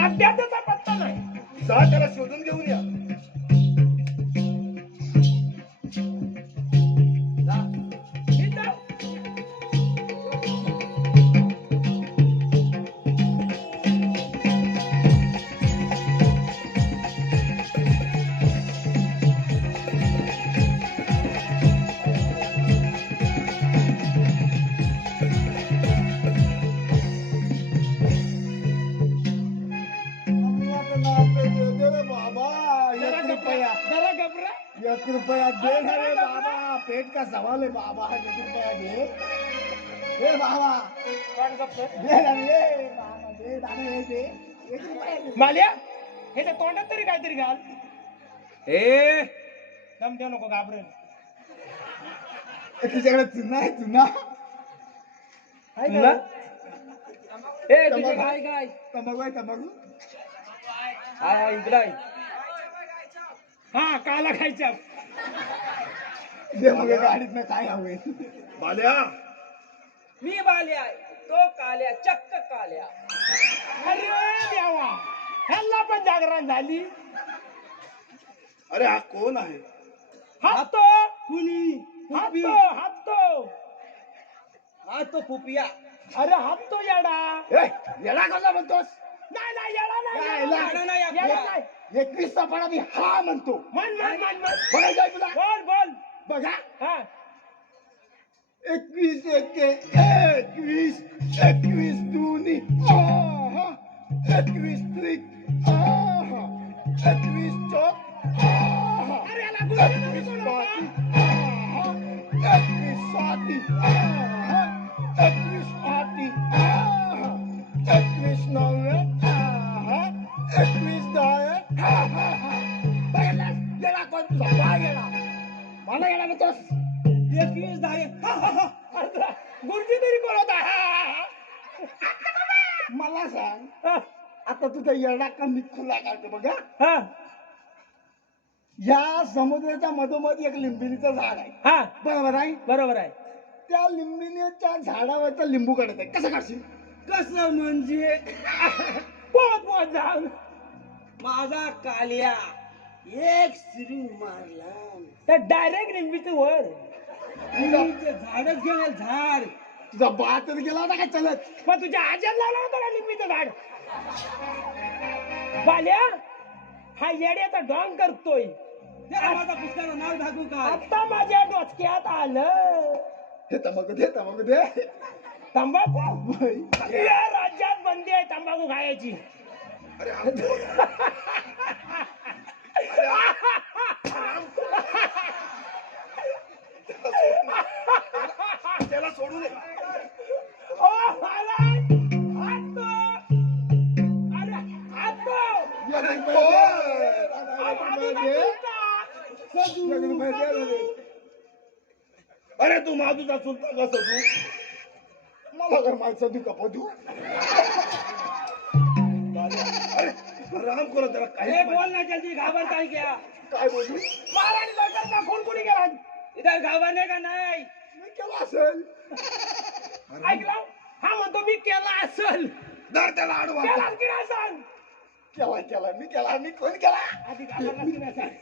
अद्याप त्याचा पत्ता नाही. जा त्याला शोधून घेऊन या. मी जाऊ. बाबा जरा एक रुपया जरा घबरा. 1 रुपया दे ना रे बाबा. पेट का सवाल है बाबा. 1 रुपया दे. ए बाबा वाट गप्प. दे ना रे बाबा. दे दादा दे. 1 रुपया दे. माल्या हे तर तोंडात तरी काहीतरी घाल. ए दम देऊ नको, घाबरेल. तुझ्याकडे चुना आहे चुना. आहे तुला? का? ए तुझे काय काय? तंबाखू आहे तंबाखू. हा इकडं आहे. हा काला खायच्या. दे मग गाडीतनं काय हवे. बाल्या मी बाल्या आहे, तो काल्या, चक्क काल्या. अरे देवा, ह्याला पण जागरण झाली. अरे हा कोण आहे? हातो कुणी हातो हातो. हा तो फुपिया. अरे हातो येडा. ए याला कसा म्हणतोस? नाही नाही येडा नाही, यायला. येडा नाही, येडा नाही. 21 पाडा मी हा म्हणतो. म्हण म्हण म्हण म्हण. बघायचं आहे तुला. बोल बोल. बघा हा 21 एके 21 21 दुनी आहा 21 त्रिक आहा 21 चौक आहा अरे याला गुरुजी नको 21 बोलू पाटी आहा 21 साती आहा 21 आटी आहा 21 नव्वे आहा 21 दहा आहा बघा गेला कोण तुझा पाय गेला. मला गेला म्हणतोस. 21 दहा. अरे गुरुजी तरी बोलवता. मला सांग हा आता तुझा येडा कमी खुला काढतो बघा. हा या समुद्राच्या मधोमध एक लिंबिनीचं झाड आहे, हा बरोबर आहे. बरोबर आहे. त्या लिंबिनीच्या झाडावरचा लिंबू काढत आहे, कसं काढशील? कसं म्हणजे पोहत पोहत जाऊन माझा कालिया एक सिरी मारला तर डायरेक्ट लिंबीचं वर झाडच घेऊन झाड. तुझा बातच गेला होता का चलत? मग तुझ्या आज्यात लावलं होतं का लिंबीचं झाड? बाल्या हा येड्याचा डॉंग करतोय. त्याला माझा पुस्तकाचं नाव दाखवू का? आता माझ्या डोसक्यात आलं हे तंबाखू दे, तंबाखू दे. तंबाखू. या राज्यात बंदी आहे तंबाखू खायची. अरे आमचं- त्याला सोडू नये. ओ महाराज, हात तो. अरे, हात तो. अरे, आम्हाला तुमचा. अरे तू माधूचा चुलता कसं तू मला काय माणसं तू कपा तू? अरे राम करो त्याला अरे काही बोल ना जल्दी, घाबरताय क्या? काय बोलू? महाराणी लवकर खून कुणी केला? इधर घाबरणे का नाही? मी केला असेल. ऐकलं? हा म्हणतो मी केला असेल. धर त्याला आडवा. केला की नाही सांग? केला मी केला, मी कोण केला? आधी घाबरला की नाही सांग?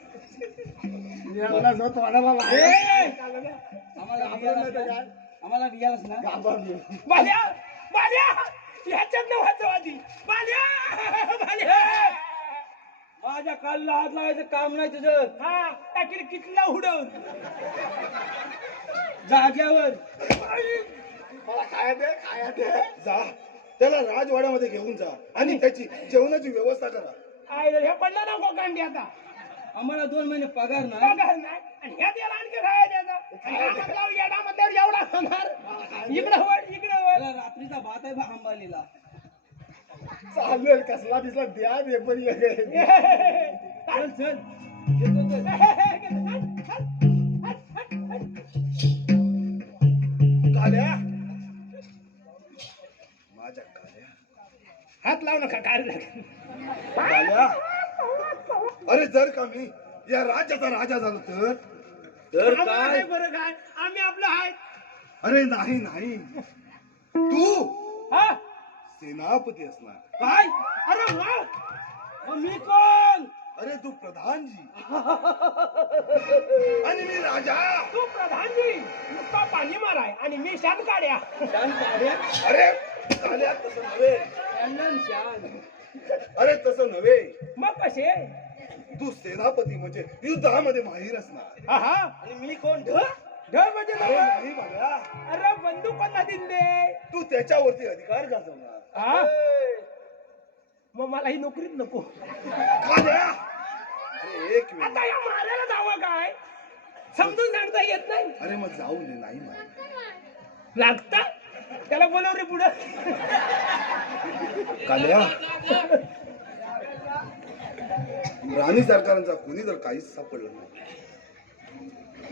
मला जो तोंडाला लागला. ए! आम्हाला घाबरलं नाही तर काय? आम्हाला बियालाच ना. घाबरलो. बाल्या बाल्या ह्याच्यात न व्हायचं आधी. बाल्या बाल्या माझ्या कालला हात लावायचं काम नाही तुझं. हा टाकील कितला उडवून जाग्यावर मला खाया दे, खाया दे. जा त्याला राजवाड्यामध्ये घेऊन जा आणि त्याची जेवणाची व्यवस्था करा. काय रे, हे पडलं ना गोकांडी आता. आम्हाला 2 महिने पगार नाही. पगार नाही आणि ह्यात याला आणखी खायला द्यायचं. आणि हा म्हटल्यावर येडा म्हटल्यावर एवढा खाणार. इकडं वळ इकडं वळ. त्याला रात्रीचा भात आहे बा अंबालीला. चालेल कसला दिसला द्या दे पण ये. चल चल येतो चल. काल्या माझ्या काल्या हात लावू नका काय काल्या. अरे जर का मी या राज्याचा राजा झालो तर काय बरं काय आम्ही आपलं आहे. अरे नाही नाही तू हा सेनापती असणार. काय? अरे वा मग मी कोण? अरे तू प्रधानजी आणि मी राजा. तू प्रधानजी नुसता पाणी माराय आणि मी शान काढ्या. शान काढ्या. अरे काल्या तसं नव्हे. शान शान. अरे तसं नव्हे. मग कसे? तू सेनापती म्हणजे युद्धामध्ये माहीर असणार. हा आणि मी कोण? ढ म्हणजे अरे नवं. नाही बघा अरे बंदूक कोणा दिले? तू त्याच्यावरती अधिकार गाजवणार. हा मग मला ही नोकरीच नको. काल्या अरे एक वेळ. आता या मारायला जावं काय समजून सांगता येत नाही. अरे मग जाऊन दे नाही मार. लागत त्याला बोलव रे पुढं. काल्या राणी सरकारांचा कोणी जर काहीच सापडलं नाही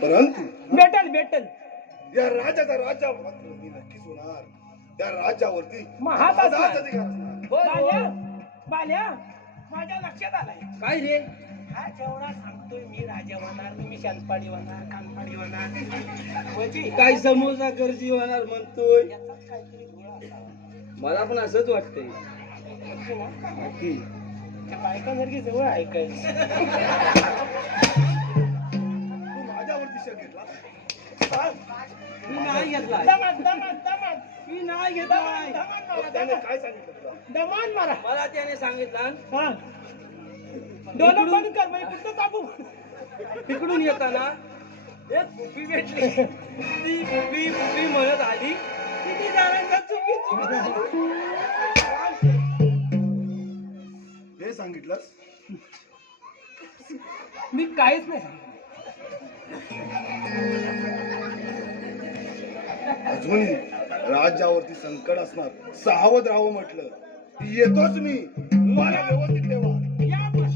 परंतु भेटल भेटल. या राजाचा राजा मात्र मी नक्कीच होणार. त्या राज्यावरती महाराज माझाच अधिकार असणार. बाल्या बाल्या माझ्या लक्षात आलाय. काय रे? हा जेवढा सांगतोय मी राजा होणार, मी शानपाडी होणार, कानपाडी होणार म्हणजे काय समोसा कर्जी होणार म्हणतोय? याचाच काहीतरी घोळा असावा. मला पण असंच वाटतंय. नक्की ना? नक्की. त्या बायकांसारखी जवळ ऐकायचं. तू माझ्यावरती शक घेतला. मी नाही घेतला. दमान दमान दमान मी नाही दमान घेतला. दमान मारा, त्याने दमान. काय सांगितलं तुला? दमान मारा. मला त्याने सांगितलं हा डोलं बंद कर म्हणजे कुठं कापू. तिकडून येताना एक पुपी भेटली. ती पुपी म्हणत आली किती जणांचा चुकीची हे सांगितलंस? मी काहीच नाही सांगितलं. अजूनही राज्यावरती संकट असणार. सावध राहावं म्हटलं. येतोच मी. मला व्यवस्थित ठेवा. या पण.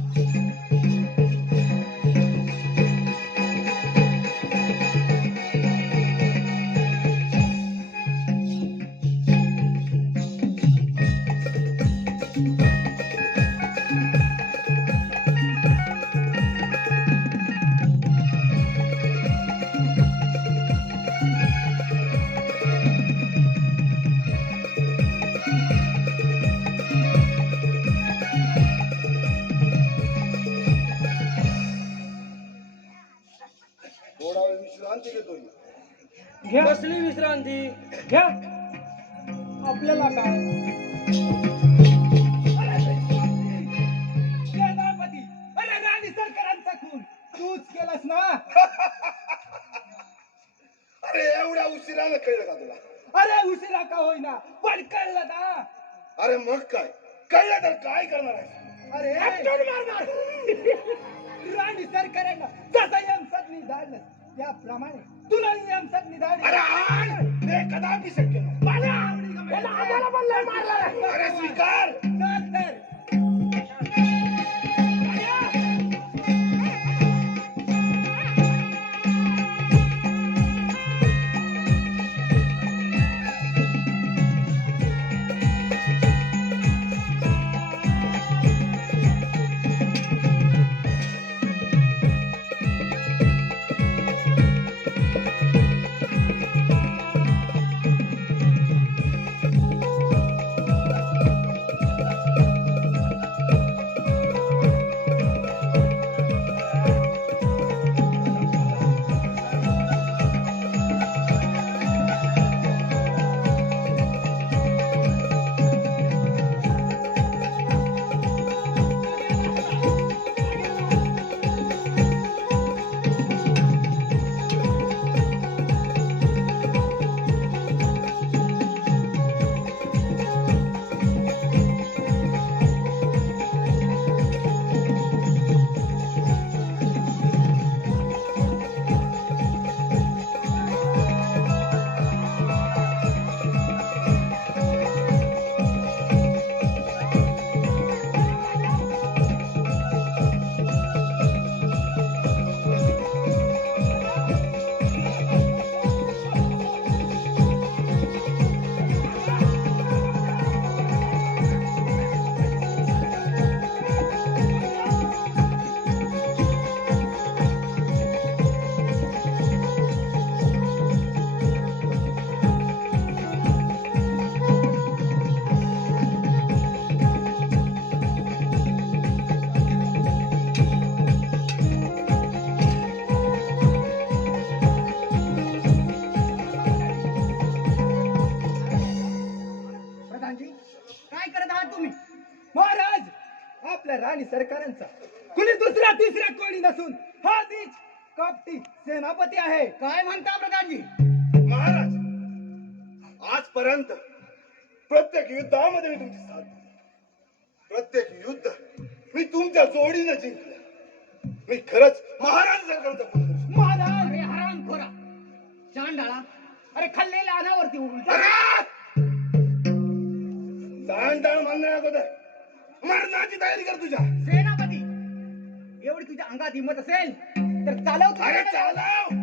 घ्या कसली विश्रांती? घ्या आपल्याला काय सेनापती, अरे राणी सरकारांचा खून तूच केलास ना? अरे एवढ्या उशिरानं कळलं का तुला? अरे उशिरा का होईना पण कळलं ना. अरे मग काय कळलं तर काय करणार आहे? अरे आपटून मारणार. राणी सरकारांना जसं यमसदनी धाडलं त्याप्रमाणे तुला यमसदनी धाडलं. अरे आण! ते कदापि शक्य नाही. याला आम्हाला पण लय मारणार. अरे स्वीकार. चल तर. प्रधानजी काय करत आहात तुम्ही? महाराज आपल्या राणी सरकारांचा कुणी दुसरा तिसरा कोणी नसून हा तीच कपटी सेनापती आहे. काय म्हणता प्रधानजी? महाराज आजपर्यंत प्रत्येक युद्धामध्ये मी तुमची साथ दिली. प्रत्येक युद्ध मी तुमच्या जोडीनं जिंकलं. मी खरंच महाराज सरकारचा पुत्र. महाराज अरे हराम खोरा चांडाळा, अरे खाल्लेल्या अनावरती उलटा. चांडाळ म्हणण्या अगोदर मरणाची तयारी कर तुझ्या. सेनापती एवढी तुझ्या अंगात हिंमत असेल तर चालव. अरे चालव.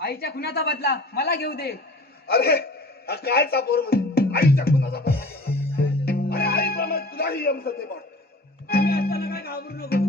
आईच्या खुनाचा बदला मला घेऊ दे. अरे हा काय चापोर मध्ये आईच्या खुनाचा बदला घेतला. अरे आईप्रमाणे तुलाही यमसदनी वाटत. आम्ही असताना काय घाबरू नको.